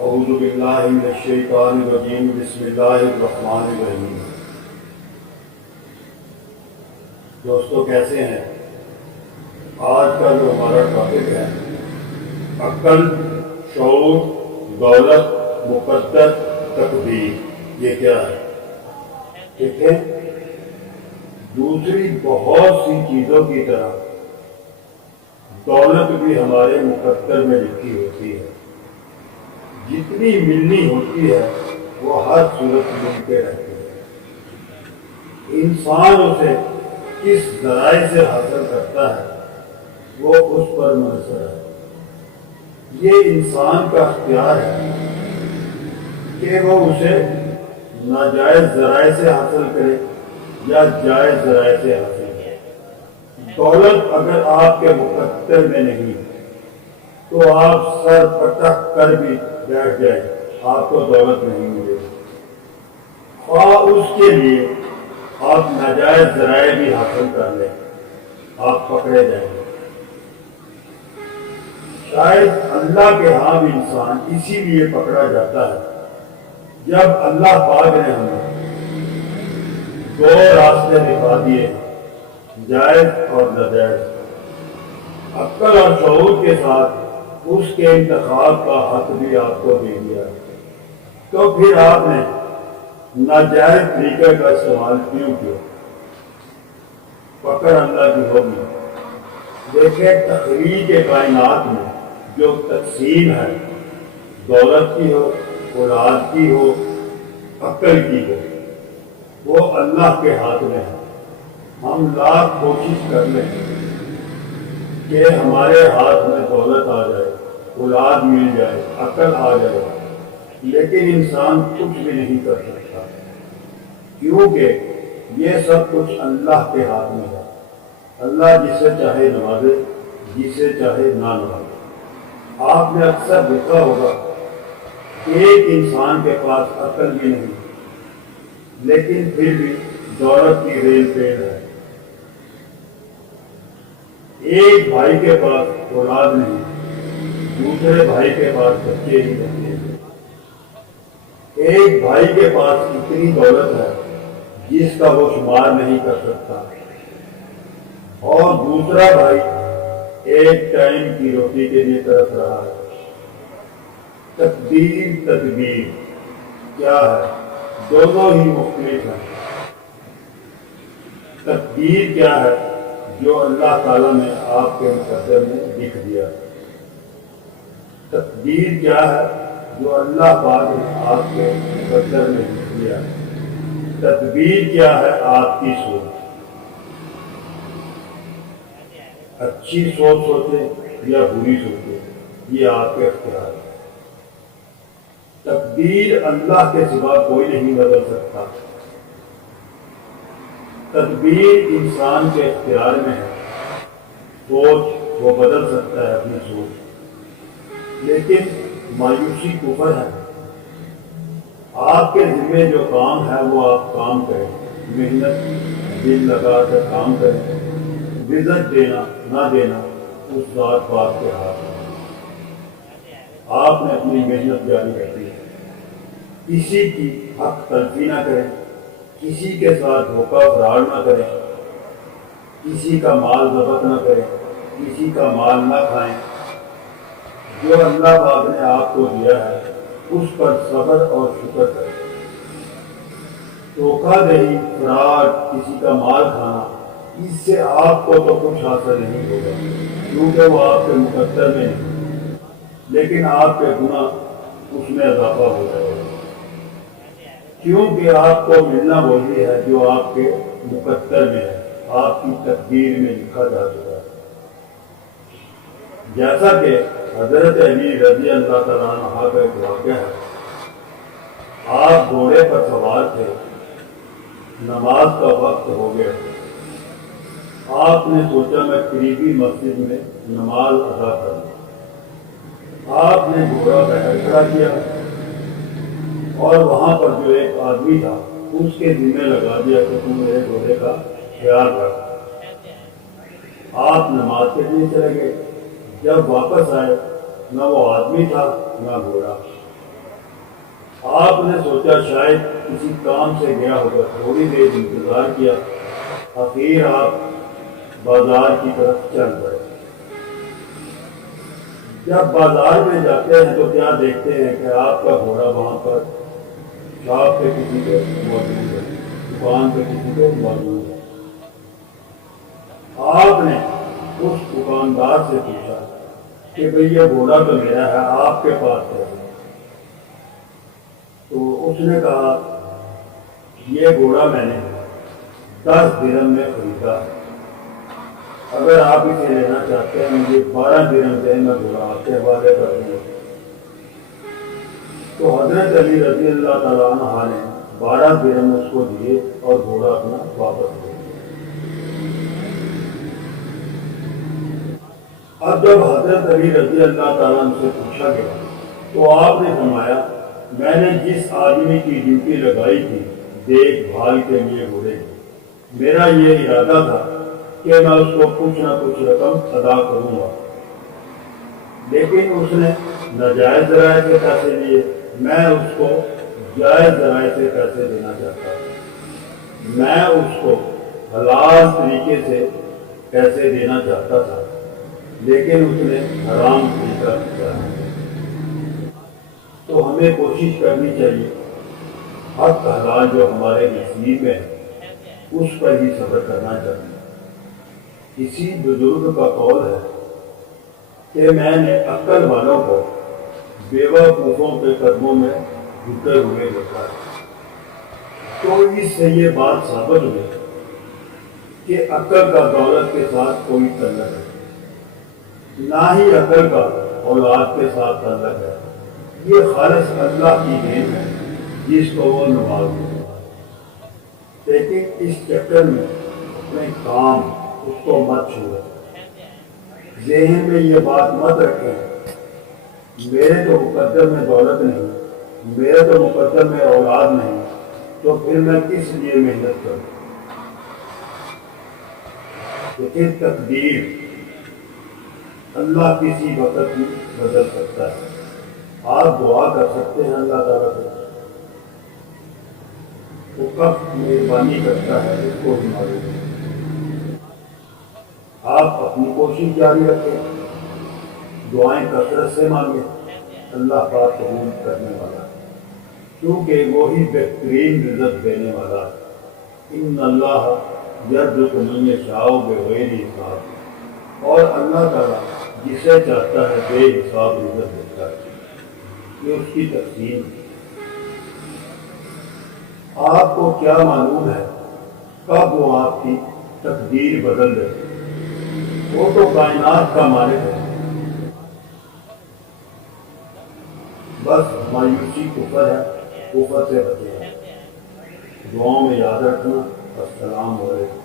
اعوذ باللہ من الشیطان الرجیم بسم اللہ الرحمن الرحیم۔ دوستو کیسے ہیں؟ آج کا جو ہمارا ٹاپک ہے عقل، شعور، دولت، مقدر، تقدیر، یہ کیا ہے؟ ٹھیک ہے، دوسری بہت سی چیزوں کی طرح دولت بھی ہمارے مقدر میں لکھی ہوتی ہے، جتنی ملنی ہوتی ہے وہ ہر صورت ملتے رہتے ہیں۔ انسان اسے کس ذرائع سے حاصل کرتا ہے وہ اس پر منحصر ہے۔ یہ انسان کا اختیار ہے کہ وہ اسے ناجائز ذرائع سے حاصل کرے یا جائز ذرائع سے حاصل کرے۔ دولت اگر آپ کے مقدر میں نہیں تو آپ سر پٹک کر بھی بیٹھ جائیں، آپ کو دولت نہیں ملے گی، اور اس کے لیے آپ ناجائز ذرائع بھی حاصل کر لیں، آپ پکڑے جائیں گے۔ شاید اللہ کے ہاں بھی انسان اسی لیے پکڑا جاتا ہے جب اللہ پاک نے ہمیں دو راستے دکھا دیے، جائز اور ناجائز، عقل اور شعور کے ساتھ اس کے انتخاب کا حق بھی آپ کو دے دیا، تو پھر آپ نے ناجائز طریقے کا استعمال کیوں کیا؟ پکڑ اللہ کی ہوگی۔ دیکھیں، تخلیق کائنات میں جو تقسیم ہے، دولت کی ہو، اولاد کی ہو، عقل کی ہو، وہ اللہ کے ہاتھ میں ہے۔ ہم لاکھ کوشش کر لیں کہ ہمارے ہاتھ میں دولت آ جائے، اولاد مل جائے، عقل آ جائے، لیکن انسان کچھ بھی نہیں کر سکتا، کیونکہ یہ سب کچھ اللہ کے ہاتھ میں ہے۔ اللہ جسے چاہے نوازے، جسے چاہے نہ نوازے۔ آپ نے اکثر دیکھا ہوگا ایک انسان کے پاس عقل بھی نہیں لیکن پھر بھی دولت کی ریل پیڑ ہے۔ ایک بھائی کے پاس اولاد نہیں، دوسرے بھائی کے پاس بچے ہی رہتے ہیں۔ ایک بھائی کے پاس اتنی دولت ہے جس کا وہ شمار نہیں کر سکتا، اور دوسرا بھائی ایک ٹائم کی روٹی کے لیے تڑپ رہا ہے۔ تقدیر، تدبیر کیا ہے؟ دونوں ہی مختلف ہیں۔ تقدیر کیا ہے؟ جو اللہ تعالیٰ نے آپ کے مقدر میں لکھ دیا۔ تقدیر کیا ہے؟ جو اللہ پاک نے آپ کے مقدر میں لکھ دیا۔ تدبیر کیا ہے؟ آپ کی سوچ۔ اچھی سوچ سوچے یا بری سوچے، یہ آپ کے اختیار ہے۔ تقدیر اللہ کے سوا کوئی نہیں بدل سکتا۔ تدبیر انسان کے اختیار میں ہے، سوچ وہ بدل سکتا ہے اپنی سوچ، لیکن مایوسی کفر ہے۔ آپ کے ذمہ جو کام ہے وہ آپ کام کریں، محنت دل لگا کر کام کریں، رزق دینا نہ دینا اس ذات پاک کے ہاتھ میں۔ آپ نے اپنی محنت جاری رکھی ہے، کسی کی حق تلفی نہ کریں، کسی کے ساتھ دھوکہ فراڈ نہ کریں، کسی کا مال ضبط نہ کریں، کسی کا مال نہ کھائیں۔ جو اللہ پاک نے آپ کو دیا ہے اس پر صبر اور شکر کریں۔ دھوکہ دہی، فراڈ، کسی کا مال کھانا، اس سے آپ کو تو کچھ حاصل نہیں ہوگا، کیونکہ وہ آپ کے مقدر میں نہیں، لیکن آپ کے گناہ اس میں اضافہ ہو جائے گا، کیونکہ آپ کو ملنا وہی ہے جو آپ کے مقدر میں ہے، آپ کی تقدیر میں لکھا جا چکا ہے۔ جیسا کہ حضرت علی رضی اللہ تعالیٰ عنہ کا ایک واقعہ ہے، آپ گھوڑے پر سوار تھے، نماز کا وقت ہو گیا، آپ نے سوچا میں قریبی مسجد میں نماز ادا کروں۔ آپ نے گھوڑا باہر کھڑا کیا اور وہاں پر جو ایک آدمی تھا اس کے ذمہ لگا دیا کہ تم میرے گھوڑے کا خیال رکھ۔ آپ نماز کے لیے چلے گئے، جب واپس آئے نہ وہ آدمی تھا نہ گھوڑا، آپ نے سوچا شاید کسی کام سے گیا ہوگا، تھوڑی دیر انتظار کیا، آخر آپ بازار کی طرف چل پڑے۔ جب بازار میں جاتے ہیں تو کیا دیکھتے ہیں کہ آپ کا گھوڑا وہاں پر شاپ پہ کسی پہ موجود ہے، دکان پہ کسی پہ موجود ہے۔ آپ نے اس دکاندار سے پوچھا کہ بھئی یہ گھوڑا تو میرا ہے، آپ کے پاس ہے؟ تو اس نے کہا یہ گھوڑا میں نے 10 درہم میں خریدا ہے، اگر آپ اسے لینا چاہتے ہیں مجھے 12 درہم دیں، میں گھوڑا آپ کے حوالے کر دوں۔ تو حضرت علی رضی اللہ تعالیٰ عنہ نے 12 درہم اس کو دیے اور گھوڑا اپنا واپس لے لیا۔ اب جب حضرت علی رضی اللہ تعالیٰ عنہ سے پوچھا گیا تو آپ نے فرمایا میں نے جس آدمی کی ڈیوٹی لگائی تھی دیکھ بھال کے لیے گھوڑے کی، میرا یہ ارادہ تھا کہ میں اس کو کچھ نہ کچھ رقم ادا کروں گا، لیکن اس نے ناجائز ذرائع سے پیسے لیے، میں اس کو جائز ذرائع سے پیسے دینا چاہتا ہوں، میں اس کو حلال طریقے سے پیسے دینا چاہتا تھا، لیکن اس نے حرام طریقہ کیا۔ تو ہمیں کوشش کرنی چاہیے حق حلال جو ہمارے نصیب میں ہے اس پر ہی صبر کرنا چاہیے۔ کسی بزرگ کا قول ہے کہ میں نے عقل والوں کو بیوقوفوں کے قدموں میں جھکے ہوئے دیکھا ہے۔ تو اس سے یہ بات ثابت ہوئی کہ عقل کا دولت کے ساتھ کوئی تعلق ہے، نہ ہی عقل کا اولاد کے ساتھ تعلق ہے، یہ خالص اللہ کی دین ہے جس کو وہ نوازے۔ لیکن اس چکر میں اپنے کام اس کو مت چھوڑے، ذہن میں یہ بات مت رکھیں میرے تو مقدر میں دولت نہیں، میرے تو مقدر میں اولاد نہیں، تو پھر میں کس لیے محنت کروں۔ لیکن تقدیر اللہ کسی وقت بھی بدل سکتا ہے۔ آپ دعا کر سکتے ہیں اللہ تعالیٰ سے، وہ کب مہربانی کرتا ہے اس کو بھی معلوم ہے۔ آپ اپنی کوشش جاری رکھیں، دعائیں کثرت سے مانگیں، اللہ پاک قبول کرنے والا ہے، کیونکہ وہی بہترین رزق دینے والا ہے۔ ان اللہ یرزق من یشاء بغیر حساب، اور اللہ تعالیٰ جسے چاہتا ہے بے حساب رزق دیتا ہے، یہ اس کی تقسیم ہے۔ آپ کو کیا معلوم ہے کب وہ آپ کی تقدیر بدل دے، وہ تو کائنات کا مالک ہے۔ بس مایوسی کفر ہے، کفر سے بچے ہیں۔ دعاؤں میں یاد رکھنا۔ السلام علیکم۔